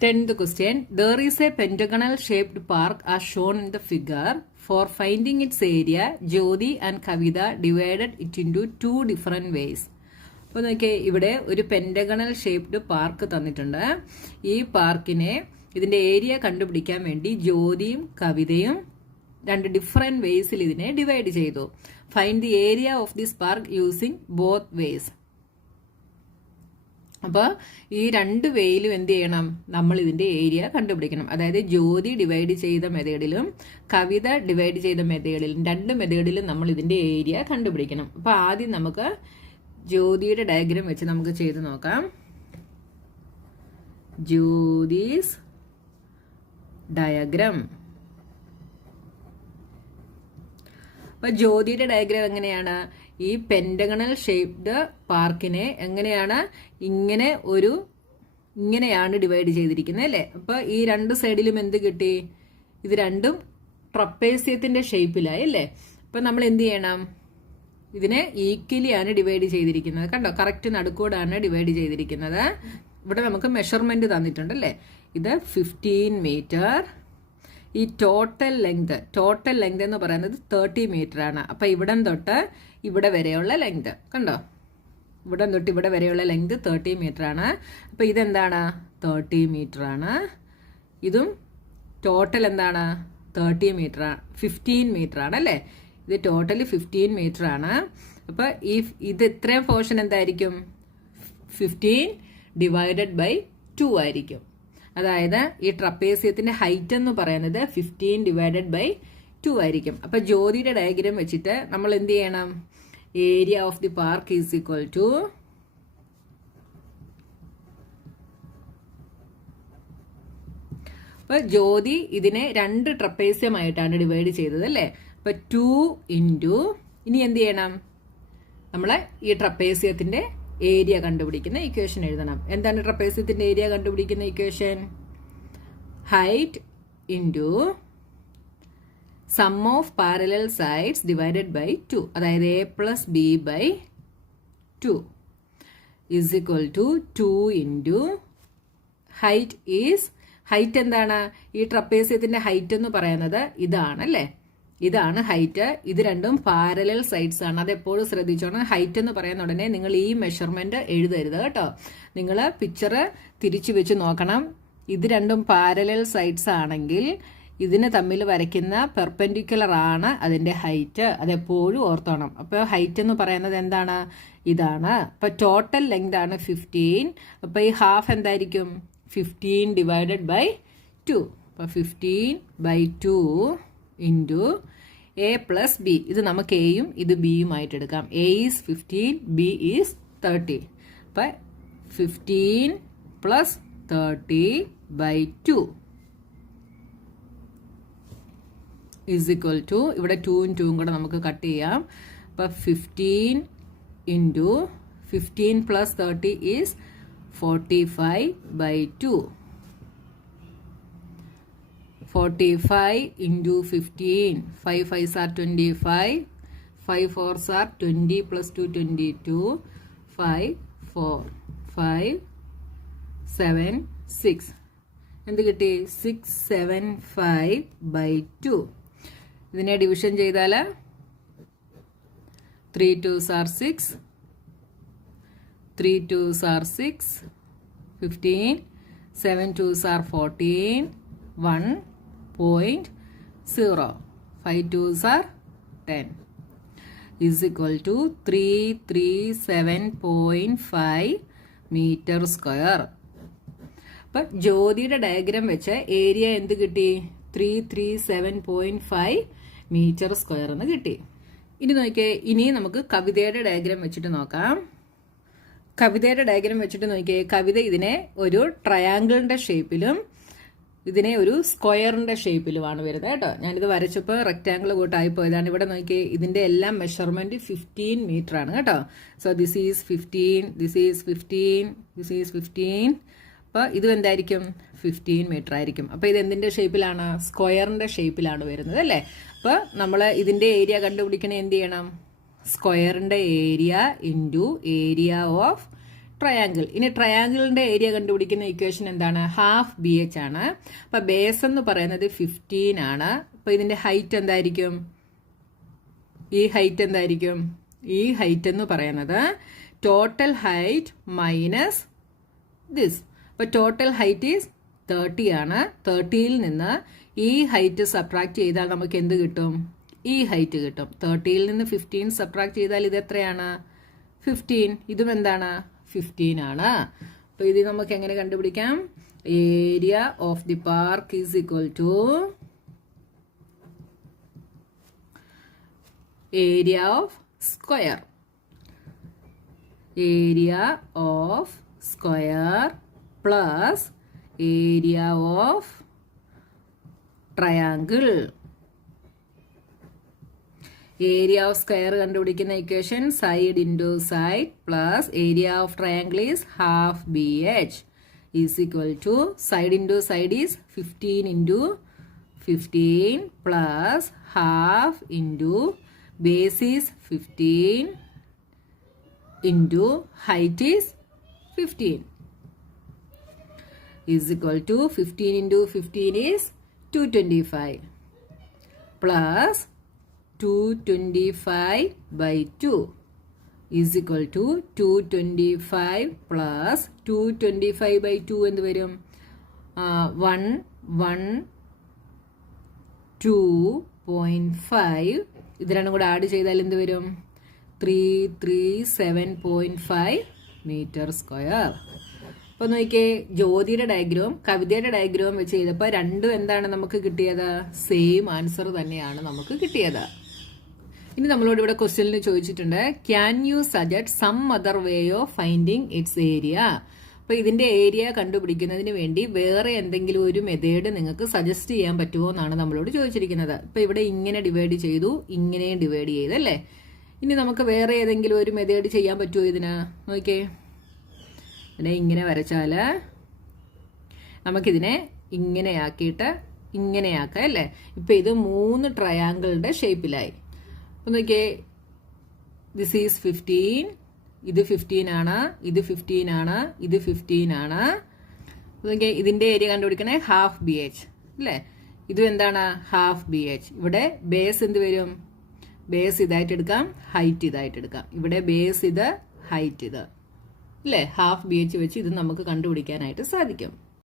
10th question. There is a pentagonal shaped park as shown in the figure. For finding its area, Jyoti and Kavita divided it into two different ways. അപ്പോൾ നോക്കിയേ, ഇവിടെ ഒരു pentagonal shaped park തന്നിട്ടുണ്ട്. ഈ പാർക്കിനെ ഇതിന്റെ area കണ്ടുപിടിക്കാൻ വേണ്ടി ജ്യോതിയും കവിതയും രണ്ട് ഡിഫറെന്റ് വേസിൽ ഇതിനെ ഡിവൈഡ് ചെയ്തു. Find the area of this park using both vase. അപ്പോൾ ഈ രണ്ട് വേയിലും എന്ത് ചെയ്യണം, നമ്മൾ ഇതിന്റെ ഏരിയ കണ്ടുപിടിക്കണം. അതായത് ജ്യോതി ഡിവൈഡ് ചെയ്ത മെത്തേഡിലും കവിത ഡിവൈഡ് ചെയ്ത മെത്തേഡിലും, രണ്ട് മെത്തേഡിലും നമ്മൾ ഇതിന്റെ ഏരിയ കണ്ടുപിടിക്കണം. അപ്പോൾ ആദ്യം നമുക്ക് ജ്യോതിയുടെ ഡയഗ്രാം വെച്ച് നമുക്ക് ചെയ്ത് നോക്കാം. ജ്യോതിസ് ഡയഗ്രാം. അപ്പൊ ജ്യോതിയുടെ ഡയഗ്രാം എങ്ങനെയാണ്? ഈ പെന്റഗണൽ ഷേപ്ഡ് പാർക്കിനെ എങ്ങനെയാണ് ഇങ്ങനെയാണ് ഡിവൈഡ് ചെയ്തിരിക്കുന്നത് അല്ലേ? അപ്പൊ ഈ രണ്ട് സൈഡിലും എന്ത് കിട്ടി? ഇത് രണ്ടും ട്രപ്പേസ്യത്തിന്റെ ഷേപ്പിലായി അല്ലേ? അപ്പൊ നമ്മൾ എന്ത് ചെയ്യണം? ഇതിനെ ഈക്വലി ആണ് ഡിവൈഡ് ചെയ്തിരിക്കുന്നത്. കണ്ടോ, കറക്റ്റ് നടുക്കോടാണ് ഡിവൈഡ് ചെയ്തിരിക്കുന്നത്. ഇവിടെ നമുക്ക് മെഷർമെന്റ് തന്നിട്ടുണ്ടല്ലേ. ഇത് 15 മീറ്റർ. ഈ ടോട്ടൽ ലെങ്ത് എന്ന് പറയുന്നത് 30 മീറ്റർ ആണ്. അപ്പൊ ഇവിടം തൊട്ട് ഇവിടെ വരെയുള്ള ലെങ്ത് കണ്ടോ, ഇവിടം തൊട്ട് ഇവിടെ വരെയുള്ള ലെങ്ത് 30 മീറ്റർ ആണ്. അപ്പൊ ഇതെന്താണ്? 30 മീറ്റർ ആണ്. ഇതും ടോട്ടൽ എന്താണ്? 30 മീറ്റർ, 15 മീറ്റർ ആണ് അല്ലേ? ഇത് ടോട്ടലി 15 മീറ്റർ ആണ്. അപ്പൊ ഇത് ഇത്രയും പോർഷൻ എന്തായിരിക്കും? 15 ഡിവൈഡഡ് ബൈ 2 ആയിരിക്കും. അതായത് ഈ ട്രപ്പേസ്യത്തിന്റെ ഹൈറ്റ് എന്ന് പറയുന്നത് 15 ഡിവൈഡഡ് ബൈ 2 ആയിരിക്കും. അപ്പൊ ജ്യോതിയുടെ ഡയഗ്രാം വെച്ചിട്ട് നമ്മൾ എന്ത് ചെയ്യണം? Area of the park is equal to അപ്പൊ ജ്യോതി ഇതിനെ രണ്ട് ട്രപ്പേസ്യമായിട്ടാണ് ഡിവൈഡ് ചെയ്തത് അല്ലേ? അപ്പൊ 2 ഇൻറ്റു ഇനി എന്ത് ചെയ്യണം? നമ്മളെ ഈ ട്രപ്പേസ്യത്തിന്റെ ഏരിയ കണ്ടുപിടിക്കുന്ന ഇക്വേഷൻ എഴുതണം. എന്താണ് ട്രപ്പേസ്യത്തിന്റെ ഏരിയ കണ്ടുപിടിക്കുന്ന equation? Height into sum of parallel sides divided by 2, അതായത് a plus b by 2 is equal to 2 into height എന്താണ്? ഈ ട്രപ്പേസ്യത്തിന്റെ ഹൈറ്റ് എന്ന് പറയുന്നത് ഇതാണ് അല്ലേ? ഇതാണ് ഹൈറ്റ്. ഇത് രണ്ടും പാരലൽ സൈഡ്സ് ആണ്. അതെപ്പോഴും ശ്രദ്ധിച്ചോണം. ഹൈറ്റ് എന്ന് പറയുന്ന ഉടനെ നിങ്ങൾ ഈ മെഷർമെന്റ് എഴുതരുത് കേട്ടോ. നിങ്ങൾ പിക്ചർ തിരിച്ചു വെച്ച് നോക്കണം. ഇത് രണ്ടും പാരലൽ സൈഡ്സ് ആണെങ്കിൽ ഇതിന് തമ്മിൽ വരയ്ക്കുന്ന പെർപെൻഡിക്കുലർ ആണ് അതിന്റെ ഹൈറ്റ്. അതെപ്പോഴും ഓർത്തോണം. അപ്പോൾ ഹൈറ്റ് എന്ന് പറയുന്നത് എന്താണ്? ഇതാണ്. അപ്പൊ ടോട്ടൽ ലെങ്ത് ആണ് 15. അപ്പൊ ഈ ഹാഫ് എന്തായിരിക്കും? 15 ഡിവൈഡഡ് ബൈ 2. അപ്പൊ 15 by 2 into a plus b. ഇത് നമുക്ക് എയും ഇത് ബിയും ആയിട്ട് എടുക്കാം. A is 15, b is 30. അപ്പൊ 15 plus 30 by 2 is equal to, ഇവിടെ 2ഉം 2ഉം കൂടെ നമുക്ക് കട്ട് ചെയ്യാം. അപ്പൊ 15 into 15 plus 30 is 45 by 2. 45 into 15, 5 5s are 25, 5 4s are 20 plus 2 22, 5 4 5 7 6. എന്ത് കിട്ടി? 675 by 2. ഇതിനെ ഡിവിഷൻ ചെയ്താൽ 3 2s are 6, 3 2s are 6, 15, 7 2s are 14, 1.0, 5 2s are 10 is equal to 337.5 meter square. അപ്പൊ ജ്യോതിയുടെ ഡയഗ്രാം വെച്ച് ഏരിയ എന്ത് കിട്ടി? 337.5 മീറ്റർ സ്ക്വയർ എന്ന് കിട്ടി. ഇനി നോക്കിയേ, ഇനി നമുക്ക് കവിതയുടെ ഡയഗ്രാം വെച്ചിട്ട് നോക്കാം. കവിതയുടെ ഡയഗ്രാം വെച്ചിട്ട് നോക്കിയേ, കവിത ഇതിനെ ഒരു ട്രയാങ്കിളിന്റെ ഷേപ്പിലും ഇതിനെ ഒരു സ്ക്വയറിന്റെ ഷേപ്പിലുമാണ് വരുന്നത് കേട്ടോ. ഞാനിത് വരച്ചപ്പോൾ റെക്ടാങ്കിൾ കൂട്ടായി പോയതാണ്. ഇവിടെ നോക്കിയേ, ഇതിന്റെ എല്ലാം മെഷർമെന്റ് 15 മീറ്റർ ആണ് കേട്ടോ. So this is 15, this is 15, this is 15. അപ്പോൾ ഇതും എന്തായിരിക്കും? 15 മീറ്റർ ആയിരിക്കും. അപ്പോൾ ഇത് എന്തിന്റെ ഷേപ്പിലാണ്? സ്ക്വയറിന്റെ ഷേപ്പിലാണ് വരുന്നത് അല്ലേ? അപ്പോൾ നമ്മൾ ഇതിന്റെ ഏരിയ കണ്ടുപിടിക്കണേ എന്ത് ചെയ്യണം? സ്ക്വയറിൻ്റെ area into area of triangle. ഇനി ട്രയാങ്കിളിൻ്റെ ഏരിയ കണ്ടുപിടിക്കുന്ന ഇക്വേഷൻ എന്താണ്? ഹാഫ് ബി എച്ച് ആണ്. അപ്പം ബേസ് എന്ന് പറയുന്നത് 15 ആണ്. അപ്പോൾ ഇതിൻ്റെ ഹൈറ്റ് എന്തായിരിക്കും? ഈ ഹൈറ്റ് എന്തായിരിക്കും? ഈ ഹൈറ്റ് എന്ന് പറയുന്നത് ടോട്ടൽ ഹൈറ്റ് മൈനസ് ദിസ്. അപ്പോൾ ടോട്ടൽ ഹൈറ്റ് ഈസ് 30 ആണ്. 30യിൽ നിന്ന് ഈ ഹൈറ്റ് സബ്ട്രാക്ട് ചെയ്താൽ നമുക്ക് എന്ത് കിട്ടും? ഈ ഹൈറ്റ് കിട്ടും. 30യിൽ നിന്ന് 15 സബ്ട്രാക്ട് ചെയ്താൽ ഇത് എത്രയാണ്? 15. ഇതും എന്താണ്? 15 ആണ്. അപ്പോൾ ഇത് നമുക്ക് എങ്ങനെ കണ്ടുപിടിക്കാം? Area of the park is equal to area of square. Area of square plus area of triangle. Area of square കണ്ടുപിടിക്കുന്ന equation side into side plus area of triangle is half B H is equal to side into side is 15 into 15 plus half into base is 15 into height is 15 is equal to 15 into 15 is 225 plus 225 by 2 is equal to 225 plus 225 by 2 എന്ത് വരും? 112.5. ഇത് രണ്ടും കൂടെ add ചെയ്താൽ എന്ത് വരും? 337.5 metre square. അപ്പോൾ നോക്കിയേ, ജ്യോതിയുടെ ഡയഗ്രാം കവിതയുടെ ഡയഗ്രാം വെച്ച് ചെയ്തപ്പോൾ രണ്ടും എന്താണ് നമുക്ക് കിട്ടിയത്? സെയിം ആൻസർ തന്നെയാണ് നമുക്ക് കിട്ടിയത്. ഇനി നമ്മളോട് ഇവിടെ ക്വസ്റ്റ്യനിൽ ചോദിച്ചിട്ടുണ്ട്, can you suggest some other way of finding its area. അപ്പോൾ ഇതിന്റെ ഏരിയ കണ്ടുപിടിക്കുന്നതിന് വേണ്ടി വേറെ എന്തെങ്കിലും ഒരു മെത്തേഡ് നിങ്ങൾക്ക് സജസ്റ്റ് ചെയ്യാൻ പറ്റുമോ എന്നാണ് നമ്മളോട് ചോദിച്ചിരിക്കുന്നത്. ഇപ്പോൾ ഇവിടെ ഇങ്ങനെ ഡിവൈഡ് ചെയ്തു, ഇങ്ങനെയും ഡിവൈഡ് ചെയ്തു അല്ലേ. ഇനി നമുക്ക് വേറെ ഏതെങ്കിലും ഒരു മെത്തേഡ് ചെയ്യാൻ പറ്റുമോ ഇതിന്? നോക്കിയേ, ഇതിനെ ഇങ്ങനെ വരച്ചാൽ നമുക്കിതിനെ ഇങ്ങനെയാക്കിയിട്ട് ഇങ്ങനെയാക്കാം അല്ലേ. ഇപ്പം ഇത് 3 ട്രയാങ്കിളുടെ ഷേപ്പിലായി. അപ്പം നോക്കിയേ, ദിസ് ഈസ് 15, ഇത് 15 ആണ്, ഇത് 15 ആണ്, ഇത് 15 ആണ്. നോക്കിയേ, ഇതിൻ്റെ ഏരിയ കണ്ടുപിടിക്കണേ ഹാഫ് ബി എച്ച് അല്ലേ. ഇതും എന്താണ്? Half B H. ഇവിടെ ബേസ് എന്ത് വരും? ബേസ് ഇതായിട്ട് എടുക്കാം, ഹൈറ്റ് ഇതായിട്ട് എടുക്കാം. ഇവിടെ ബേസ് ഇത്, ഹൈറ്റ് ഇത് അല്ലേ. ഹാഫ് ബി എച്ച് വെച്ച് ഇത് നമുക്ക് കണ്ടുപിടിക്കാനായിട്ട് സാധിക്കും.